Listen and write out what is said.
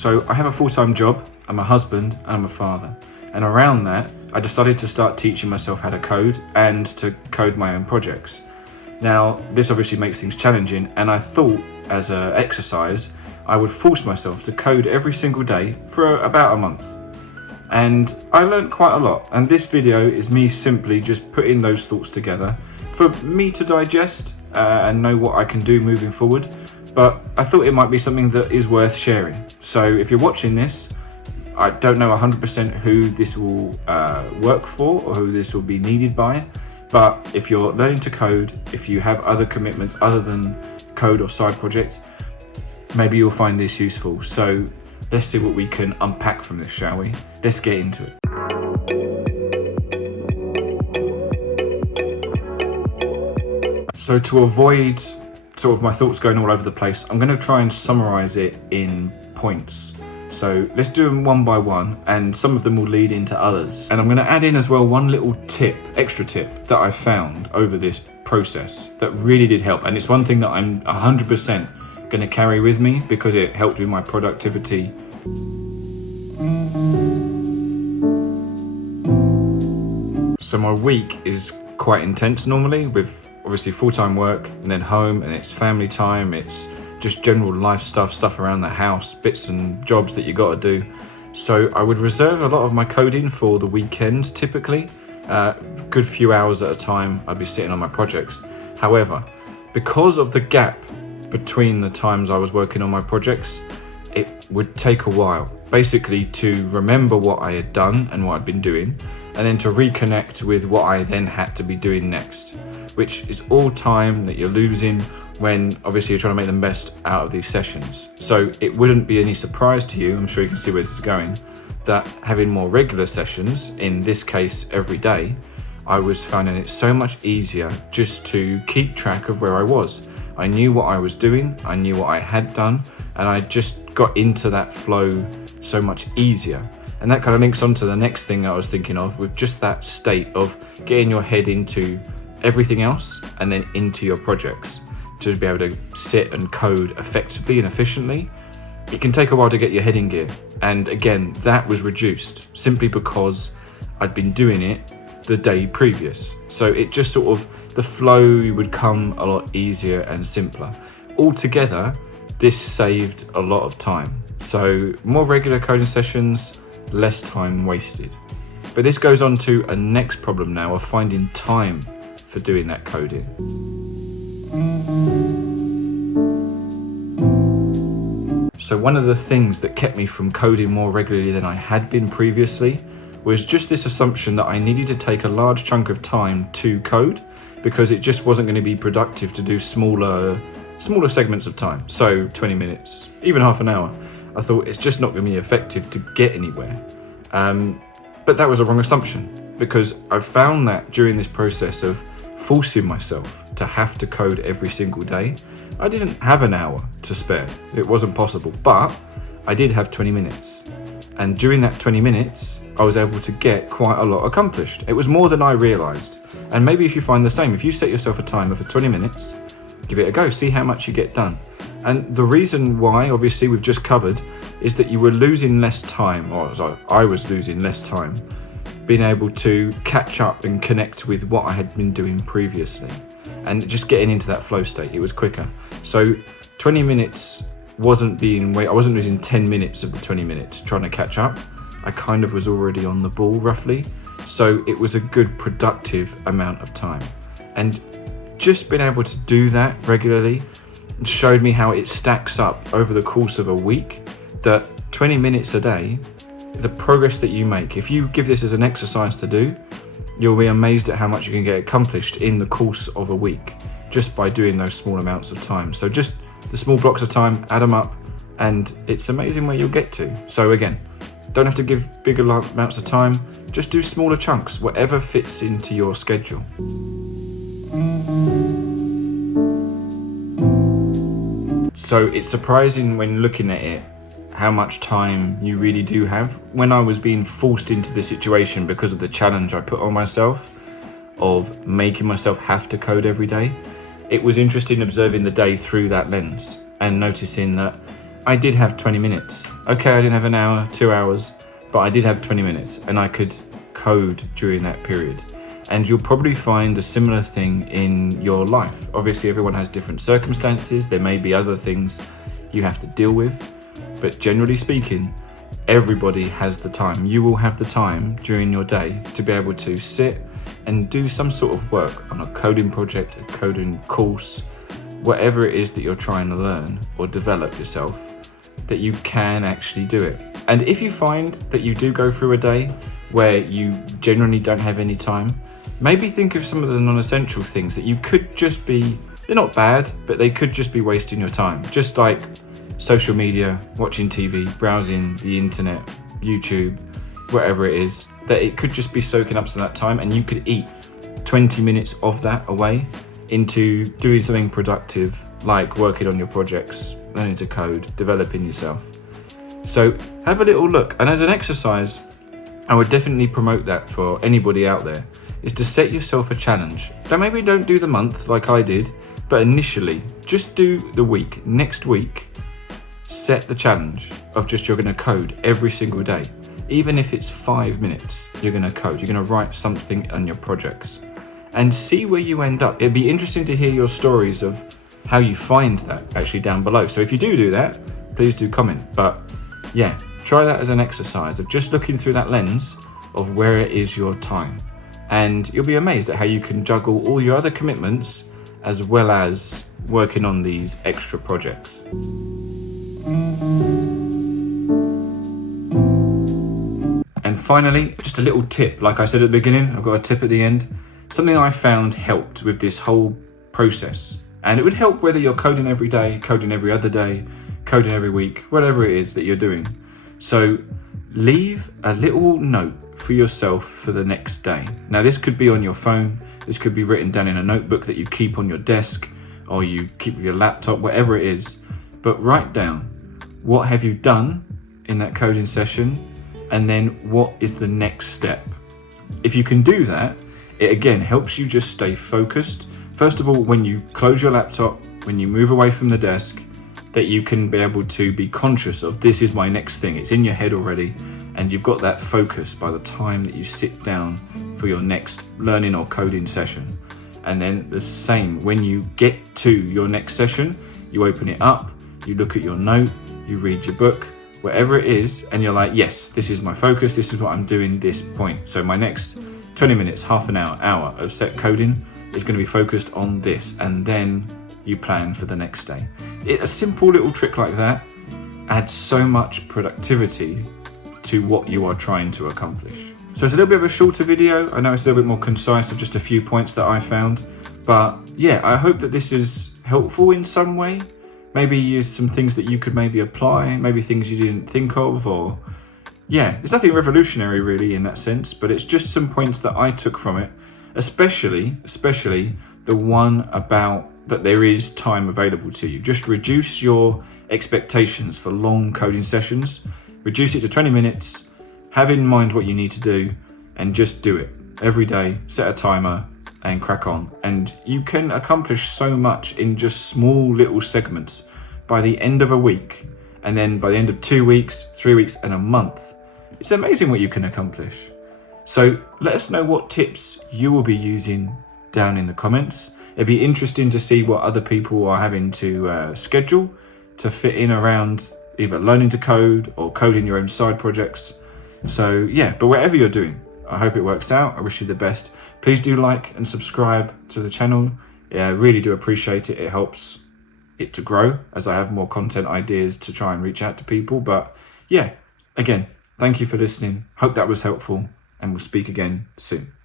So I have a full-time job, I'm a husband, and I'm a father. And around that, I decided to start teaching myself how to code and to code my own projects. Now, this obviously makes things challenging, and I thought, as an exercise, I would force myself to code every single day for about a month. And I learned quite a lot, and this video is me simply just putting those thoughts together for me to digest and know what I can do moving forward. But I thought it might be something that is worth sharing. So if you're watching this, I don't know 100% who this will work for or who this will be needed by, but if you're learning to code, if you have other commitments other than code or side projects, maybe you'll find this useful. So let's see what we can unpack from this, shall we? Let's get into it. So to avoid sort of my thoughts going all over the place, I'm going to try and summarize it in points. So let's do them one by one, and some of them will lead into others. And I'm going to add in as well one little tip, extra tip that I found over this process that really did help. And it's one thing that I'm 100% going to carry with me because it helped with my productivity. So my week is quite intense normally, with obviously full-time work and then home, and it's family time, it's just general life stuff around the house, bits and jobs that you got to do. So I would reserve a lot of my coding for the weekends typically. Good few hours at a time I'd be sitting on my projects. However, because of the gap between the times I was working on my projects, it would take a while basically to remember what I had done and what I'd been doing, and then to reconnect with what I then had to be doing next, which is all time that you're losing when obviously you're trying to make the best out of these sessions. So it wouldn't be any surprise to you, I'm sure you can see where this is going, that having more regular sessions, in this case every day, I was finding it so much easier just to keep track of where I was. I knew what I was doing, I knew what I had done, and I just got into that flow so much easier. And that kind of links on to the next thing I was thinking of, with just that state of getting your head into everything else and then into your projects to be able to sit and code effectively and efficiently. It can take a while to get your head in gear, and again that was reduced simply because I'd been doing it the day previous, so it just sort of, the flow would come a lot easier and simpler. Altogether this saved a lot of time, so more regular coding sessions, less time wasted. But this goes on to a next problem now of finding time for doing that coding. So one of the things that kept me from coding more regularly than I had been previously was just this assumption that I needed to take a large chunk of time to code, because it just wasn't going to be productive to do smaller segments of time. So 20 minutes, even half an hour. I thought it's just not going to be effective to get anywhere. But that was a wrong assumption, because I've found that during this process of forcing myself to have to code every single day, I didn't have an hour to spare. It wasn't possible, but I did have 20 minutes. And during that 20 minutes, I was able to get quite a lot accomplished. It was more than I realized. And maybe if you find the same, if you set yourself a timer for 20 minutes, give it a go, see how much you get done. And the reason why, obviously we've just covered, is that you were losing less time, or I was losing less time, being able to catch up and connect with what I had been doing previously, and just getting into that flow state. It was quicker. So 20 minutes I wasn't losing 10 minutes of the 20 minutes trying to catch up. I kind of was already on the ball roughly. So it was a good productive amount of time. And just being able to do that regularly showed me how it stacks up over the course of a week, that 20 minutes a day, the progress that you make, if you give this as an exercise to do, you'll be amazed at how much you can get accomplished in the course of a week just by doing those small amounts of time. So just the small blocks of time, add them up, and it's amazing where you'll get to. So again, don't have to give bigger amounts of time, just do smaller chunks, whatever fits into your schedule. So it's surprising when looking at it how much time you really do have. When I was being forced into the situation because of the challenge I put on myself of making myself have to code every day, it was interesting observing the day through that lens and noticing that I did have 20 minutes. Okay, I didn't have an hour, 2 hours, but I did have 20 minutes and I could code during that period. And you'll probably find a similar thing in your life. Obviously, everyone has different circumstances. There may be other things you have to deal with, but generally speaking, everybody has the time. You will have the time during your day to be able to sit and do some sort of work on a coding project, a coding course, whatever it is that you're trying to learn or develop yourself, that you can actually do it. And if you find that you do go through a day where you generally don't have any time, maybe think of some of the non-essential things that you could just be, they're not bad, but they could just be wasting your time. Just like social media, watching TV, browsing the internet, YouTube, whatever it is, that it could just be soaking up some of that time, and you could eat 20 minutes of that away into doing something productive, like working on your projects, learning to code, developing yourself. So have a little look. And as an exercise, I would definitely promote that for anybody out there, is to set yourself a challenge. Now maybe don't do the month like I did, but initially just do the week. Next week, set the challenge of just you're gonna code every single day. Even if it's 5 minutes, you're gonna code, you're gonna write something on your projects and see where you end up. It'd be interesting to hear your stories of how you find that actually down below. So if you do that, please do comment. But yeah, try that as an exercise of just looking through that lens of where it is your time. And you'll be amazed at how you can juggle all your other commitments as well as working on these extra projects. And finally, just a little tip. Like I said at the beginning, I've got a tip at the end. Something I found helped with this whole process. And it would help whether you're coding every day, coding every other day, coding every week, whatever it is that you're doing. So leave a little note for yourself for the next day. Now this could be on your phone, this could be written down in a notebook that you keep on your desk, or you keep with your laptop, whatever it is. But write down, what have you done in that coding session, and then what is the next step? If you can do that, it again helps you just stay focused. First of all, when you close your laptop, when you move away from the desk, that you can be able to be conscious of, this is my next thing. It's in your head already, and you've got that focus by the time that you sit down for your next learning or coding session. And then the same, when you get to your next session, you open it up, you look at your note, you read your book, whatever it is, and you're like, yes, this is my focus, this is what I'm doing this point. So my next 20 minutes, half an hour of set coding is going to be focused on this, and then you plan for the next day. A simple little trick like that adds so much productivity to what you are trying to accomplish. So it's a little bit of a shorter video. I know it's a little bit more concise of just a few points that I found, but yeah, I hope that this is helpful in some way. Maybe use some things that you could maybe apply, maybe things you didn't think of, or yeah, it's nothing revolutionary really in that sense, but it's just some points that I took from it, especially the one about that there is time available to you. Just reduce your expectations for long coding sessions, reduce it to 20 minutes, have in mind what you need to do, and just do it every day. Set a timer and crack on. And you can accomplish so much in just small little segments by the end of a week, and then by the end of 2 weeks, 3 weeks, and a month. It's amazing what you can accomplish. So let us know what tips you will be using down in the comments. It'd be interesting to see what other people are having to schedule to fit in around either learning to code or coding your own side projects. So yeah, but whatever you're doing, I hope it works out. I wish you the best. Please do like and subscribe to the channel. Yeah, I really do appreciate it. It helps it to grow as I have more content ideas to try and reach out to people. But yeah, again, thank you for listening. Hope that was helpful, and we'll speak again soon.